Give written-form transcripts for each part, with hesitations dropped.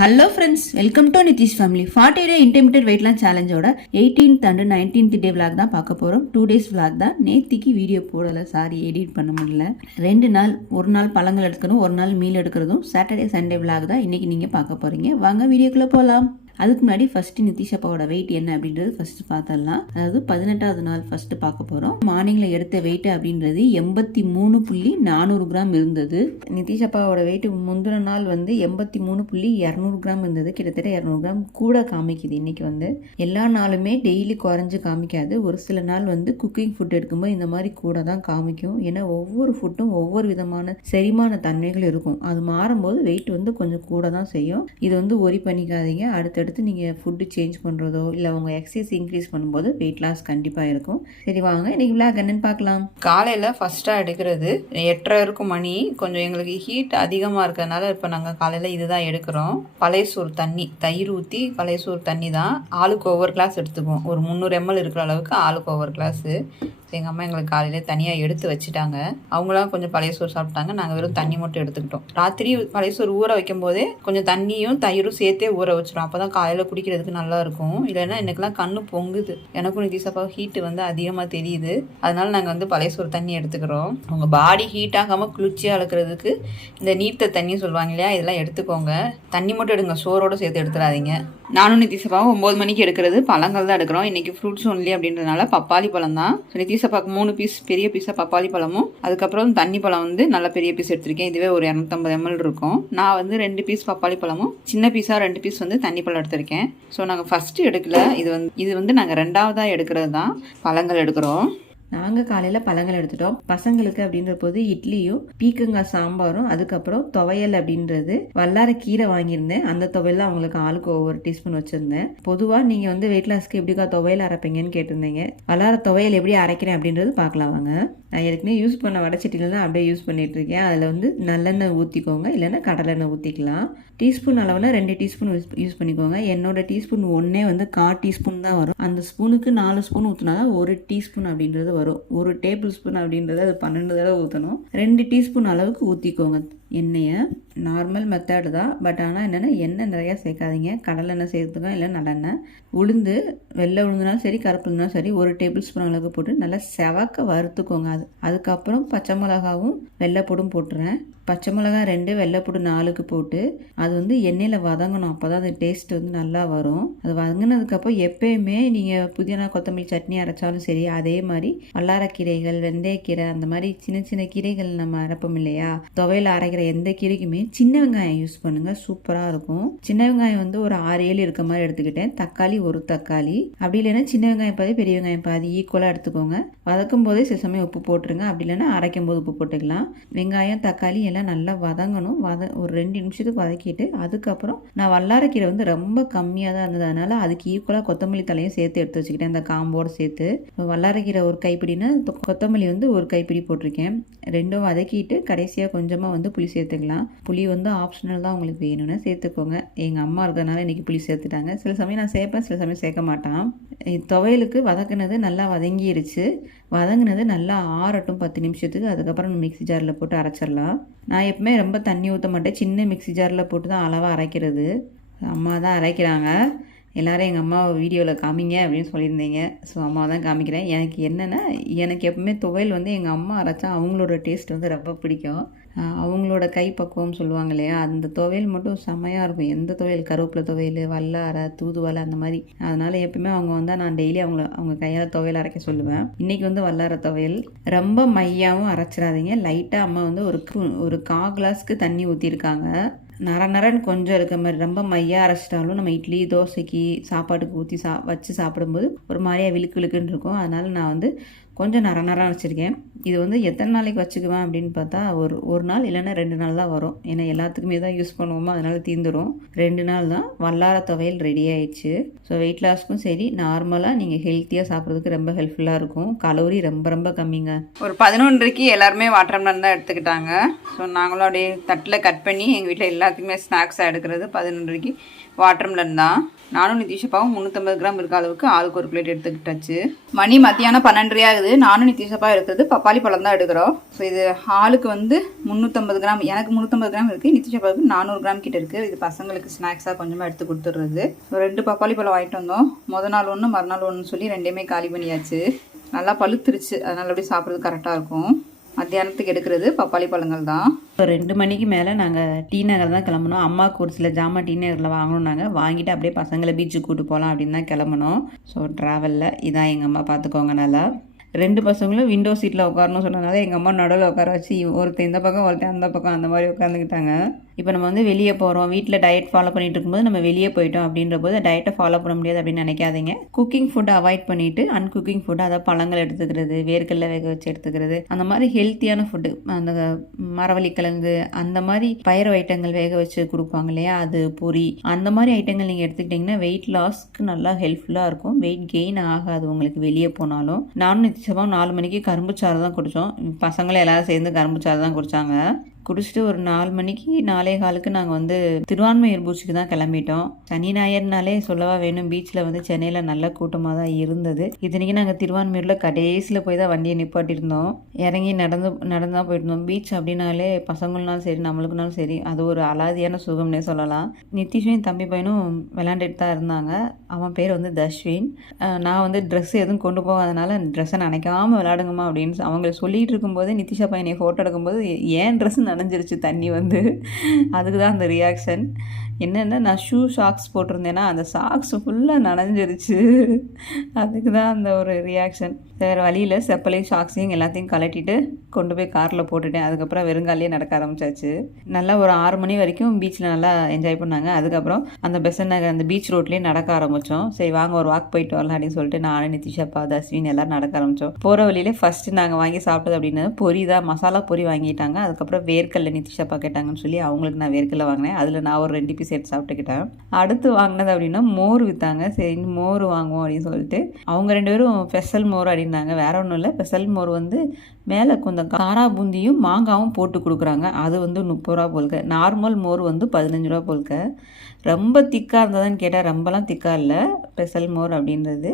Hello friends, welcome to NithishFamily. 40 day intermittent weight loss சேலஞ்சோட 18th and 19th day vlog தான் பார்க்க போகிறோம். 2 days vlog தான். நேத்திக்கு வீடியோ போடலை, சாரி, எடிட் பண்ண முடியல. 2 நாள், ஒரு நாள் பழங்கள் எடுக்கணும், ஒரு நாள் மீல் எடுக்கிறதும் சாட்டர்டே சண்டே vlog தான் இன்றைக்கி நீங்கள் பார்க்க போகிறீங்க. வாங்க வீடியோக்குள்ளே போகலாம். அதுக்கு முன்னாடி ஃபர்ஸ்ட் நிதிஷ் அப்பாவோட வெயிட் என்ன அப்படின்றது ஃபர்ஸ்ட் பார்த்துடலாம். அதாவது 18வது நாள் ஃபர்ஸ்ட் பார்க்க போகிறோம். மார்னிங்கில் எடுத்த வெயிட் அப்படின்றது 83.400 கிராம் இருந்தது. நிதிஷ் அப்பாவோட வெயிட் முந்தின நாள் வந்து 83.200 கிராம் இருந்தது. கிட்டத்தட்ட 200 கிராம் கூட காமிக்குது. இன்னைக்கு வந்து எல்லா நாளுமே டெய்லி குறைஞ்சு காமிக்காது. ஒரு சில நாள் வந்து குக்கிங் ஃபுட் எடுக்கும்போது இந்த மாதிரி கூட தான் காமிக்கும். ஏன்னா ஒவ்வொரு ஃபுட்டும் ஒவ்வொரு விதமான செரிமான தன்மைகள் இருக்கும். அது மாறும்போது வெயிட் வந்து கொஞ்சம் கூட தான் செய்யும். இது வந்து ஒரி பண்ணிக்காதீங்க. அடுத்து நீங்கள் ஃபுட்டு சேஞ்ச் பண்ணுறதோ இல்லை உங்கள் எக்ஸசைஸ் இன்க்ரீஸ் பண்ணும்போது வெயிட் லாஸ் கண்டிப்பாக இருக்கும். சரி, வாங்க இன்னைக்கு விளாக் என்னன்னு பார்க்கலாம். காலையில் ஃபஸ்ட்டாக எடுக்கிறது 8:30 இருக்கும் மணி. கொஞ்சம் எங்களுக்கு ஹீட் அதிகமாக இருக்கிறதுனால இப்போ நாங்கள் காலையில் இதுதான் எடுக்கிறோம். பழைய சோறு தண்ணி, தயிர் ஊற்றி பழைய சோறு தண்ணி தான். ஆளுக்கு ஒவ்வொரு கிளாஸ் எடுத்துக்குவோம். ஒரு 300 ml இருக்கிற அளவுக்கு ஆளுக்கு ஒவ்வொரு கிளாஸு. எங்கள் அம்மா எங்களுக்கு காலையில் தனியாக எடுத்து வச்சுட்டாங்க. அவங்களாம் கொஞ்சம் பழைய சோறு சாப்பிட்டாங்க. நாங்கள் வெறும் தண்ணி மட்டும் எடுத்துக்கிட்டோம். ராத்திரி பழைய சோறு ஊற வைக்கும் போதே கொஞ்சம் தண்ணியும் தயிரும் சேர்த்தே ஊற வச்சிடும். அப்போ தான் காலையில் குடிக்கிறதுக்கு நல்லா இருக்கும். இல்லைன்னா எனக்குலாம் கண்ணு பொங்குது. எனக்கும் நிதிஷப்பா ஹீட்டு வந்து அதிகமாக தெரியுது. அதனால நாங்கள் வந்து பழைய சோறு தண்ணி எடுத்துக்கிறோம். உங்கள் பாடி ஹீட் ஆகாமல் குளிர்ச்சியாக இருக்கிறதுக்கு இந்த நீர்த்த தண்ணி சொல்லுவாங்க இல்லையா, இதெல்லாம் எடுத்துக்கோங்க. தண்ணி மட்டும் எடுங்க, சோறோடு சேர்த்து எடுத்துடாதீங்க. நானும் நிதிஷப்பாவும் 9 மணிக்கு எடுக்கிறது பழங்கள் தான் எடுக்கிறோம். இன்றைக்கி ஃப்ரூட்ஸ் ஒன்லி அப்படின்றதுனால பப்பாளி பழம் தான். நிதிஷப்பாக்கு 3 பீஸ் பெரிய பீஸாக பப்பாளி பழமும், அதுக்கப்புறம் தண்ணி பழம் வந்து நல்ல பெரிய பீஸ் எடுத்திருக்கேன். இதுவே ஒரு 250 ml இருக்கும். நான் வந்து 2 பீஸ் பப்பாளி பழமும் சின்ன பீஸாக 2 பீஸ் வந்து தண்ணி பழம் எடுத்திருக்கேன். ஸோ நாங்கள் ஃபஸ்ட்டு எடுக்கல. இது வந்து நாங்கள் 2வதாக எடுக்கிறது தான். பழங்கள் எடுக்கிறோம். நாங்கள் காலையில் பழங்கள் எடுத்துட்டோம். பசங்களுக்கு அப்படின்ற போது இட்லியும் பீக்கங்காய் சாம்பாரும், அதுக்கப்புறம் துவையல் அப்படின்றது வல்லார கீரை வாங்கியிருந்தேன். அந்த துவையல் அவங்களுக்கு ஆளுக்கு ஒவ்வொரு டீஸ்பூன் வச்சுருந்தேன். பொதுவாக நீங்கள் வந்து வெயிட் லாஸ்க்கு எப்படிக்கா துவையல் அரைப்பீங்கன்னு கேட்டிருந்தீங்க. வல்லார துவையல் எப்படி அரைக்கிறேன் அப்படின்றது பார்க்கலாம் வாங்க. நான் ஏற்கனவே யூஸ் பண்ண வடச்சட்டியில் தான் அப்படியே யூஸ் பண்ணிட்டு இருக்கேன். அதில் வந்து நல்லெண்ணெய் ஊற்றிக்கோங்க, இல்லைன்னா கடலெண்ணெய் ஊற்றிக்கலாம். டீஸ்பூன் அளவுனா 2 டீஸ்பூன் யூஸ் பண்ணிக்கோங்க. என்னோட டீஸ்பூன் ஒன்றே வந்து 1/4 டீஸ்பூன் தான் வரும். அந்த ஸ்பூனுக்கு 4 ஸ்பூன் ஊற்றினா தான் 1 டீஸ்பூன் அப்படின்றது வரும். 1 டேபிள் ஸ்பூன் அப்படின்றது அது 12 தடவை ஊற்றணும். 2 டீஸ்பூன் அளவுக்கு ஊற்றிக்கோங்க எண்ணெயை. நார்மல் மெத்தடு தான். பட் ஆனால் என்னென்னா எண்ணெய் நிறையா சேர்க்காதீங்க. கடலெண்ணெய் சேர்த்துக்கோங்க, இல்லை நல்லெண்ணெய். உளுந்து, வெள்ளை உளுந்துனாலும் சரி, கருப்பு உளுந்துனாலும் சரி, 1 டேபிள் ஸ்பூன் அளவுக்கு போட்டு நல்லா செவக்க வறுத்துக்கோங்க. அதுக்கப்புறம் பச்சை மிளகாவும் வெள்ளைப்பூடும் போட்டுறேன். பச்சை மிளகா 2, வெள்ளைப்பூடு 4க்கு போட்டு அது வந்து எண்ணெயில் வதங்கணும். அப்போ தான் அது டேஸ்ட் வந்து நல்லா வரும். அது வதங்கினதுக்கப்புறம் எப்பயுமே நீங்கள் புதினா கொத்தமல்லி சட்னி அரைச்சாலும் சரி, அதே மாதிரி வல்லாரக்கீரைகள், வெந்தயக்கீரை, அந்த மாதிரி சின்ன சின்ன கீரைகள் நம்ம அரைப்போம் இல்லையா, துவையில் அரைக்கிற எந்த கீரைக்குமே சின்ன வெங்காயம் யூஸ் பண்ணுங்க, சூப்பராக இருக்கும். சின்ன வெங்காயம் வந்து ஒரு 6-7 இருக்க மாதிரி எடுத்துக்கிட்டேன். தக்காளி 1 தக்காளி, அப்படி இல்லைன்னா சின்ன வெங்காயம் பாதி பெரிய வெங்காயம் பாதி ஈக்குவலாக எடுத்துக்கோங்க. வதக்கும் போதே சில சமயம் உப்பு போட்டுருங்க, அப்படி இல்லைன்னா அரைக்கும் போது உப்பு போட்டுக்கலாம். வெங்காயம் தக்காளி எல்லாம் நல்லா வதங்கணும். ஒரு 2 நிமிஷத்துக்கு வதக்கிட்டு அதுக்கப்புறம் நான் வல்லாரக்கீரை வந்து ரொம்ப கம்மியாக தான் இருந்தது, அதனால அதுக்கு ஈக்குவலாக கொத்தமல்லி தலையும் சேர்த்து எடுத்து வச்சுக்கிட்டேன், அந்த காம்போடு சேர்த்து. வல்லாரக்கீரை 1 கைப்பிடினா கொத்தமல்லி வந்து 1 கைப்பிடி போட்டிருக்கேன். 2ம் வதக்கிட்டு கடைசியாக கொஞ்சமாக வந்து புளி சேர்த்துக்கலாம். புளி வந்து ஆப்ஷனல் தான், உங்களுக்கு வேணும்னா சேர்த்துக்கோங்க. எங்கள் அம்மா இருக்கிறதுனால இன்றைக்கி புளி சேர்த்துட்டாங்க. சில சமயம் நான் சேர்ப்பேன், சில சமயம் சேர்க்க மாட்டான். துவையலுக்கு வதக்குனது நல்லா வதங்கிருச்சு. வதங்கினது நல்லா ஆறட்டும் 10 நிமிஷத்துக்கு. அதுக்கப்புறம் மிக்ஸி ஜாரில் போட்டு அரைச்சிடலாம். நான் எப்பவுமே ரொம்ப தண்ணி ஊற்ற மாட்டேன். சின்ன மிக்ஸி ஜாரில் போட்டு தான் அளவாக அரைக்கிறது. அம்மா தான் அரைக்கிறாங்க. எல்லோரும் எங்கள் அம்மாவை வீடியோவில் காமிங்க அப்படின்னு சொல்லியிருந்தீங்க. ஸோ அம்மா தான் காமிக்கிறேன். எனக்கு என்னென்னா, எனக்கு எப்பவுமே துவையல் வந்து எங்கள் அம்மா அரைச்சா அவங்களோட டேஸ்ட் வந்து ரொம்ப பிடிக்கும். அவங்களோட கைப்பக்குவம் சொல்லுவாங்க இல்லையா, அந்த துவையல் மட்டும் செம்மையாக இருக்கும். எந்த துவையல், கருவேப்பிலை துவையல், வல்லாரை, தூதுவளை, அந்த மாதிரி. அதனால் எப்பவுமே அவங்க வந்தால் நான் டெய்லி அவங்க கையால் துவையல் அரைக்க சொல்லுவேன். இன்றைக்கி வந்து வல்லாரை துவையல். ரொம்ப மையாவும் அரைச்சிடாதீங்க. லைட்டாக அம்மா வந்து ஒரு 1/4 கிளாஸ்க்கு தண்ணி ஊற்றிருக்காங்க. நரன்னு கொஞ்சம் இருக்க மாதிரி. ரொம்ப மையாக அரைச்சிட்டாலும் நம்ம இட்லி தோசைக்கு சாப்பாட்டுக்கு ஊற்றி வச்சு சாப்பிடும்போது ஒரு மாதிரியாக விழுக்குன்னு இருக்கும். அதனால் நான் வந்து கொஞ்சம் நரம் வச்சுருக்கேன். இது வந்து எத்தனை நாளைக்கு வச்சுக்குவேன் அப்படின்னு பார்த்தா ஒரு நாள் இல்லைன்னா 2 நாள் தான் வரும். ஏன்னா எல்லாத்துக்குமே தான் யூஸ் பண்ணுவோமோ, அதனால் தீந்துடும். 2 நாள் தான் வல்லார துவையல் ரெடி ஆயிடுச்சு. ஸோ வெயிட் லாஸ்க்கும் சரி, நார்மலாக நீங்கள் ஹெல்த்தியாக சாப்பிட்றதுக்கு ரொம்ப ஹெல்ப்ஃபுல்லாக இருக்கும். கலோரி ரொம்ப ரொம்ப கம்மிங்க. ஒரு 11:30க்கு எல்லாருமே வாட்டர்மெலன் தான் எடுத்துக்கிட்டாங்க. ஸோ நாங்களும் அப்படியே தட்டில் கட் பண்ணி எங்கள் வீட்டில் எல்லாத்துக்குமே ஸ்நாக்ஸாக எடுக்கிறது 11:30க்கு வாட்டர்மெலன் தான். நானும் நிதிஷப்பாவும் 350 கிராம் இருக்க அளவுக்கு ஆளுக்கு ஒரு பிளேட் எடுத்துக்கிட்டாச்சு. மணி மத்தியானம் 12:30 ஆகுது. நானும் நிதிஷப்பா எடுக்கிறது பப்பாளி பழம் தான் எடுக்கிறோம். ஸோ இது ஆளுக்கு வந்து 350 கிராம், எனக்கு 350 கிராம் இருக்குது, நிதிஷப்பாவுக்கு 400 கிராம் கிட்ட இருக்குது. இது பசங்களுக்கு ஸ்நாக்ஸாக கொஞ்சமாக எடுத்து கொடுத்துட்றது. 2 பப்பாளி பழம் வாங்கிட்டு வந்தோம். நாள் ஒன்று மறுநாள் ஒன்று சொல்லி 2மே காலி பண்ணியாச்சு. நல்லா பழுத்துருச்சு, அதனால் அப்படியே சாப்பிட்றது கரெக்டாக இருக்கும். மத்தியானத்துக்கு எடுக்கிறது பப்பாளி பழங்கள் தான். 2 மணிக்கு மேலே நாங்கள் டி நகர் தான் கிளம்பணும். அம்மாவுக்கு ஒரு சில ஜாமான் டி நகரில் வாங்கணும். நாங்கள் வாங்கிட்டு அப்படியே பசங்களை பீச்சுக்கு கூட்டு போகலாம் அப்படின்னு தான் கிளம்பணும். ஸோ ட்ராவலில் இதான் எங்கள் அம்மா பார்த்துக்கோங்க. நல்லா 2 பசங்களும் விண்டோ சீட்டில் உட்காரணும் சொன்னதுனால எங்கள் அம்மா நடுவில் உட்கார வச்சு ஒருத்தர் இந்த பக்கம் ஒருத்தர் அந்த பக்கம் அந்த மாதிரி உட்காந்துக்கிட்டாங்க. இப்போ நம்ம வந்து வெளியே போகிறோம், வீட்டில் டயட் ஃபாலோ பண்ணிட்டு இருக்கும்போது நம்ம வெளியே போயிட்டோம் அப்படின்ற போது டயட்டை ஃபாலோ பண்ண முடியாது அப்படின்னு நினைக்காதீங்க. குக்கிங் ஃபுட்டை அவாய்ட் பண்ணிவிட்டு அன்குக்கிங் ஃபுட்டு, அதாவது பழங்கள் எடுத்துக்கிறது, வேர்க்கடலை வேக வச்சு எடுத்துக்கிறது, அந்த மாதிரி ஹெல்த்தியான ஃபுட்டு, அந்த மரவள்ளிக்கிழங்கு அந்த மாதிரி பயிறு ஐட்டங்கள் வேக வச்சு கொடுப்பாங்க இல்லையா, அது பொரி, அந்த மாதிரி ஐட்டங்கள் நீங்கள் எடுத்துக்கிட்டிங்கன்னா வெயிட் லாஸ்க்கு நல்லா ஹெல்ப்ஃபுல்லாக இருக்கும். வெயிட் கெயின் ஆகாது உங்களுக்கு வெளியே போனாலும். நானும் நிச்சயமாக 4 மணிக்கு கரும்பு சாறு தான் குடித்தோம். பசங்களும் எல்லாரும் சேர்ந்து கரும்பு சாறு தான் குடித்தாங்க. குடிச்சிட்டு ஒரு 4 மணிக்கு 4:15 நாங்கள் வந்து திருவான்மையூர் பீச்சுக்கு தான் கிளம்பிட்டோம். சனி ஞாயிறுனாலே சொல்லவா வேணும், பீச்சில் வந்து சென்னையில் நல்ல கூட்டமாக தான் இருந்தது. இத்தனைக்கு நாங்கள் திருவான்மையூரில் கடைசியில் போய் தான் வண்டியை நிப்பாட்டியிருந்தோம். இறங்கி நடந்து தான் போயிருந்தோம். பீச் அப்படின்னாலே பசங்கள்னாலும் சரி நம்மளுக்குனாலும் சரி அது ஒரு அலாதியான சுகம்னே சொல்லலாம். நிதிஷும் தம்பி பையனும் விளையாண்டுட்டு தான் இருந்தாங்க. அவன் பேர் வந்து தஷ்வின். நான் வந்து ட்ரெஸ் எதுவும் கொண்டு போகாதனால ட்ரெஸ்ஸை நினைக்காமல் விளையாடுங்கம்மா அப்படின்னு அவங்க சொல்லிகிட்டு இருக்கும்போது நிதிஷா பையனை ஃபோட்டோ எடுக்கும்போது ஏன் ட்ரெஸ் நனைஞ்சிருச்சு தண்ணி வந்து. அதுக்கு தான் அந்த ரியாக்ஷன். என்னென்னா நான் சாக்ஸ் போட்டிருந்தேன்னா அந்த சாக்ஸ் ஃபுல்லாக நனைஞ்சிருச்சு. அதுக்கு தான் அந்த ஒரு ரியாக்ஷன். வேறு வழியில் செப்பலையும் ஷாக்ஸையும் எல்லாத்தையும் கலட்டிட்டு கொண்டு போய் காரில் போட்டுட்டேன். அதுக்கப்புறம் வெறுங்காலையே நடக்க ஆரம்பிச்சாச்சு. நல்லா ஒரு 6 மணி வரைக்கும் பீச்சில் நல்லா என்ஜாய் பண்ணாங்க. அதுக்கப்புறம் அந்த பெசன் நகர் அந்த பீச் ரோட்லேயே நடக்க ஆரம்பித்தோம். சரி வாங்க ஒரு வாக் போயிட்டு வரலாம் அப்படின்னு சொல்லிட்டு நானும் நிதிஷப்பா தஸ்வின் எல்லோரும் நடக்க ஆரம்பித்தோம். போகிற வழியிலே ஃபஸ்ட்டு நாங்கள் வாங்கி சாப்பிட்டது அப்படின்னு பொரி தான், மசாலா பொரி வாங்கிட்டாங்க. அதுக்கப்புறம் வேர்க்கடலை நிதிஷப்பா கேட்டாங்கன்னு சொல்லி அவங்களுக்கு நான் வேர்க்கடலை வாங்கினேன். அதில் நான் ஒரு 2 பீஸ் எடுத்து சாப்பிட்டுக்கிட்டேன். அடுத்து வாங்கினது அப்படின்னா மோர் விற்றாங்க. சரி மோர் வாங்குவோம் அப்படின்னு சொல்லிட்டு அவங்க 2 பேரும் ஸ்பெஷல் மோர் அப்படின்னாங்க. வேற ஒன்றும் இல்லை, ஸ்பெஷல் மோர் வந்து மேலே கொஞ்சம் காரா பூந்தியும் மாங்காவும் போட்டு கொடுக்குறாங்க. அது வந்து 30 ரூபா போல்க. நார்மல் மோர் வந்து 15 ரூபா போல்க. ரொம்ப திக்காக இருந்ததான்னு கேட்டால் ரொம்பலாம் திக்காக இல்லை ஸ்பெஷல் மோர் அப்படின்றது.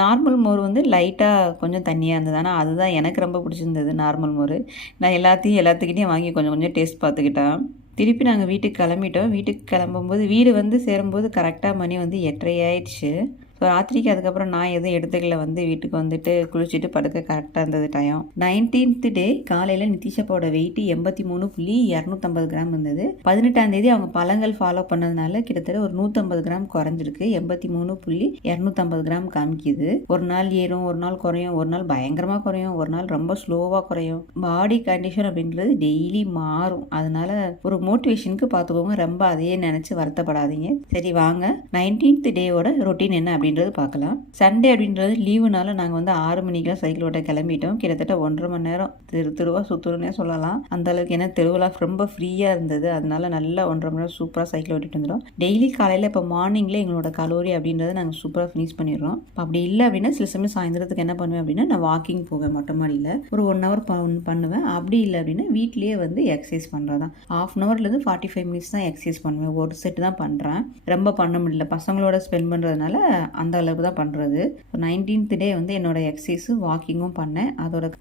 நார்மல் மோர் வந்து லைட்டாக கொஞ்சம் தண்ணியாக இருந்தது. ஆனால் அதுதான் எனக்கு ரொம்ப பிடிச்சிருந்தது நார்மல் மோர். நான் எல்லாத்துக்கிட்டையும் வாங்கி கொஞ்சம் கொஞ்சம் டேஸ்ட் பார்த்துக்கிட்டேன். திருப்பி நாங்கள் வீட்டுக்கு கிளம்பிட்டோம். வீட்டுக்கு கிளம்பும்போது வீடு வந்து சேரும்போது கரெக்டாக மணி வந்து 8:30 ஆயிடுச்சு. ஸோ ராத்திரிக்கு அதுக்கப்புறம் நான் எதுவும் எடுத்துக்கல. வந்து வீட்டுக்கு வந்துட்டு குளிச்சுட்டு படுக்க கரெக்டாக இருந்தது டைம். 19th டே காலையில் நிதிஷப்பாவோட வெயிட் 83.250 கிராம் இருந்தது. 18ஆம் தேதி அவங்க பழங்கள் ஃபாலோ பண்ணதுனால கிட்டத்தட்ட ஒரு 150 கிராம் குறைஞ்சிருக்கு. 83.250 கிராம் காமிக்குது. ஒரு நாள் ஏறும், ஒரு நாள் குறையும், ஒரு நாள் பயங்கரமாக குறையும், ஒரு நாள் ரொம்ப ஸ்லோவாக குறையும். பாடி கண்டிஷன் அப்படின்றது டெய்லி மாறும். அதனால ஒரு மோட்டிவேஷனுக்கு பார்த்துக்கோங்க, ரொம்ப அதையே நினச்சி வருத்தப்படாதீங்க. சரி வாங்க 19th டேவோட ரொட்டீன் என்ன அப்படின்றது பார்க்கலாம். சண்டே அப்படின்றது லீவுனால நாங்கள் வந்து 6 மணிக்கெல்லாம் சைக்கிள் ஓட்ட கிளம்பிட்டோம். கிட்டத்தட்ட 1.5 மணி நேரம் தெருவா சுற்றுனே சொல்லலாம். அந்த அளவுக்கு ஏன்னா தெருவெல்லாம் ரொம்ப ஃப்ரீயாக இருந்தது. அதனால நல்லா 1.5 மணி நேரம் சூப்பராக சைக்கிள் ஓட்டிட்டு வந்துடும். டெய்லி காலையில் இப்போ மார்னிங்கில் எங்களோட கலோரி அப்படின்றத நாங்கள் சூப்பராக ஃபினிஷ் பண்ணிடுறோம். அப்படி இல்லை அப்படின்னா சில சமயம் சாயந்தரத்துக்கு என்ன பண்ணுவேன் அப்படின்னா நான் வாக்கிங் போவேன். மொட்டை மாடியில் ஒரு 1 ஹவர் பண்ணுவேன். அப்படி இல்லை அப்படின்னா வீட்லேயே வந்து எக்ஸசைஸ் பண்ணுறது தான். 1/2 ஹவர்லேருந்து 45 மினிட்ஸ் தான் எக்ஸசைஸ் பண்ணுவேன். ஒரு செட்டு தான் பண்ணுறேன். ரொம்ப பண்ண முடியல, பசங்களோட ஸ்பெண்ட் பண்ணுறதுனால அந்த அளவுக்கு தான் பண்ணுறது. 19th டே வந்து என்னோட எக்ஸசைஸும் வாக்கிங்கும் பண்ணேன்.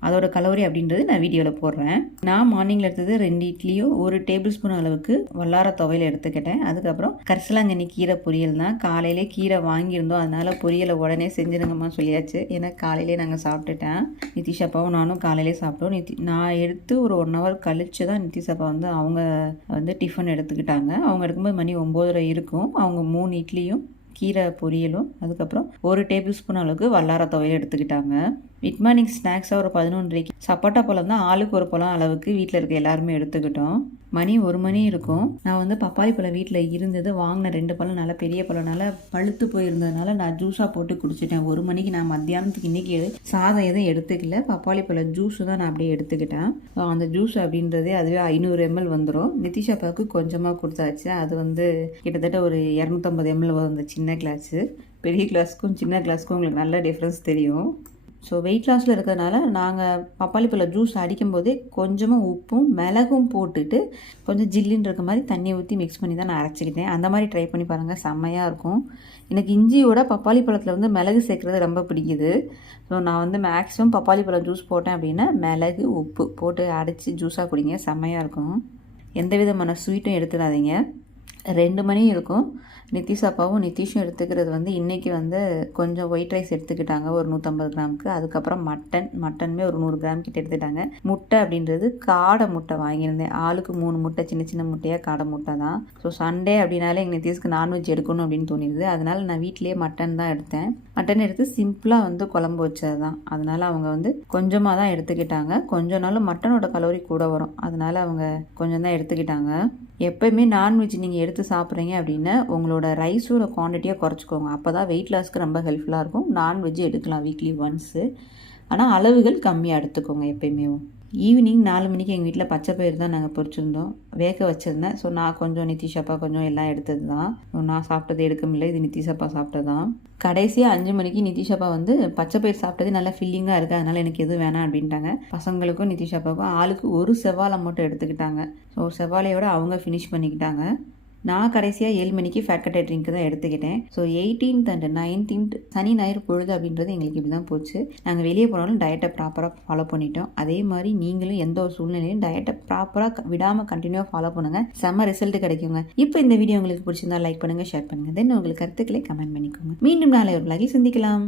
அதோட கலோரி அப்படின்றது நான் வீடியோவில் போடுறேன். நான் மார்னிங்கில் எடுத்தது 2 இட்லியும் 1 டேபிள் ஸ்பூன் அளவுக்கு வல்லார துவையல் எடுத்துக்கிட்டேன். அதுக்கப்புறம் கரிசலாங்கண்ணி கீரை பொரியல் தான். காலையிலே கீரை வாங்கியிருந்தோம், அதனால பொரியலை உடனே செஞ்சிருங்கம்மா சொல்லியாச்சு. ஏன்னா காலையிலே நாங்கள் சாப்பிட்டுட்டேன். நிதிஷப்பாவும் நானும் காலையிலே சாப்பிட்டோம். நான் எடுத்து ஒரு 1 ஹவர் கழிச்சு தான் நிதிஷப்பா வந்து அவங்க வந்து டிஃபன் எடுத்துக்கிட்டாங்க. அவங்க எடுக்கும்போது மணி 9:30 இருக்கும். அவங்க 3 இட்லியும் கீரை பொரியலும் அதுக்கப்புறம் 1 டேபிள் ஸ்பூன் அளவுக்கு வல்லார துவையல் எடுத்துக்கிட்டாங்க. மிட் மார்னிங் ஸ்நாக்ஸாக ஒரு 11:30 சப்போட்டா பழம் தான் ஆளுக்கு ஒரு பழம் அளவுக்கு வீட்டில் இருக்க எல்லாருமே எடுத்துக்கிட்டோம். மணி 1 மணி இருக்கும். நான் வந்து பப்பாளி பழம் வீட்டில் இருந்தது வாங்கின 2 பழம் நல்லா பெரிய பழம்னால பழுத்து போயிருந்ததுனால நான் ஜூஸாக போட்டு குடிச்சிட்டேன். 1 மணிக்கு நான் மத்தியானத்துக்கு இன்றைக்கி சாதம் எதுவும் எடுத்துக்கல. பப்பாளி பழம் ஜூஸு தான் நான் அப்படியே எடுத்துக்கிட்டேன். அந்த ஜூஸ் அப்படின்றதே அதுவே 500 ml வந்துடும். நிதிஷாப்பாவுக்கு கொஞ்சமாக கொடுத்தாச்சு. அது வந்து கிட்டத்தட்ட ஒரு 250 ml வரும். அந்த சின்ன கிளாஸு. பெரிய கிளாஸுக்கும் சின்ன கிளாஸுக்கும் உங்களுக்கு நல்ல டிஃப்ரென்ஸ் தெரியும். ஸோ வெயிட் லாஸில் இருக்கிறதுனால நாங்கள் பப்பாளி பழம் ஜூஸ் அடிக்கும்போதே கொஞ்சமாக உப்பும் மிளகும் போட்டுட்டு கொஞ்சம் ஜில்லுன்னு இருக்க மாதிரி தண்ணி ஊற்றி மிக்ஸ் பண்ணி தான் நான் அரைச்சிக்கிட்டேன். அந்த மாதிரி ட்ரை பண்ணி பாருங்கள், செம்மையாக இருக்கும். எனக்கு இஞ்சியோட பப்பாளி பழத்தில் வந்து மிளகு சேர்க்குறது ரொம்ப பிடிக்குது. ஸோ நான் வந்து மேக்ஸிமம் பப்பாளி பழம் ஜூஸ் போட்டேன் அப்படின்னா மிளகு உப்பு போட்டு அடித்து ஜூஸாக குடிங்க, செம்மையாக இருக்கும். எந்த விதமான ஸ்வீட்டும் எடுத்துடாதீங்க. 2 மணி இருக்கும். நிதிஷ் அப்பாவும் நிதிஷும் எடுத்துக்கிறது வந்து இன்றைக்கி வந்து கொஞ்சம் ஒயிட் ரைஸ் எடுத்துக்கிட்டாங்க ஒரு 150 கிராமுக்கு. அதுக்கப்புறம் மட்டனுமே ஒரு 100 கிராம் கிட்ட எடுத்துட்டாங்க. முட்டை அப்படின்றது காடை முட்டை வாங்கியிருந்தேன். ஆளுக்கு 3 முட்டை, சின்ன சின்ன முட்டையாக காடை முட்டை தான். ஸோ சண்டே அப்படின்னாலே எங்கள் நிதிஷ்க்கு நான்வெஜ் எடுக்கணும் அப்படின்னு தோணிடுது. அதனால் நான் வீட்டிலேயே மட்டன் தான் எடுத்தேன். மட்டன் எடுத்து சிம்பிளாக வந்து குழம்பு வச்சது தான். அதனால் அவங்க வந்து கொஞ்சமாக தான் எடுத்துக்கிட்டாங்க. கொஞ்ச நாள் மட்டனோட கலோரி கூட வரும், அதனால் அவங்க கொஞ்சம் தான் எடுத்துக்கிட்டாங்க. எப்போயுமே நான்வெஜ் நீங்கள் எடுத்து சாப்பிட்றீங்க அப்படின்னா உங்களோட ரைஸோட குவான்டிட்டியை குறைச்சிக்கோங்க. அப்போ தான் வெயிட் லாஸ்க்கு ரொம்ப ஹெல்ப்ஃபுல்லாக இருக்கும். நான்வெஜ் எடுக்கலாம் வீக்லி ஒன்ஸு, ஆனால் அளவுகள் கம்மியாக எடுத்துக்கோங்க எப்போயுமே. ஈவினிங் 4 மணிக்கு எங்கள் வீட்டில் பச்சை பயிறு தான் நாங்கள் பொரிச்சிருந்தோம், வேக வச்சுருந்தேன். ஸோ நான் கொஞ்சம் நிதிஷ் அப்பா கொஞ்சம் எல்லாம் எடுத்தது தான். நான் சாப்பிட்டது எடுக்க முடியல, இது நிதிஷ் அப்பா சாப்பிட்டது தான். கடைசியாக 5 மணிக்கு நிதிஷ் அப்பா வந்து பச்சை பயிர் சாப்பிட்டது நல்லா ஃபில்லிங்காக இருக்குது, அதனால் எனக்கு எதுவும் வேணாம் அப்படின்ட்டாங்க. பசங்களுக்கும் நிதிஷ் அப்பாவுக்கும் ஆளுக்கு ஒரு செவ்வாழை மட்டும் எடுத்துக்கிட்டாங்க. ஸோ செவ்வாழையோட அவங்க ஃபினிஷ் பண்ணிக்கிட்டாங்க. நான் கடைசியாக 7 மணிக்கு ஃபேட் கட்டர் ட்ரிங்க் தான் எடுத்துக்கிட்டேன். ஸோ 18th and 19th சனி ஞாயிறு பொழுது அப்படின்றது எங்களுக்கு இப்படி தான் போச்சு. நாங்கள் வெளியே போனாலும் டயட்டை ப்ராப்பராக ஃபாலோ பண்ணிட்டோம். அதே மாதிரி நீங்களும் எந்த ஒரு சூழ்நிலையும் டயட்டை ப்ராப்பராக விடாமல் கண்டினியூவாக ஃபாலோ பண்ணுங்கள், செம்ம ரிசல்ட் கிடைக்குங்க. இப்போ இந்த வீடியோ உங்களுக்கு பிடிச்சிருந்தா லைக் பண்ணுங்கள், ஷேர் பண்ணுங்கள். தென் உங்களுக்கு கருத்துக்களை கமெண்ட் பண்ணிக்கோங்க. மீண்டும் நாளை ஒரு vlog-இல் சந்திக்கலாம்.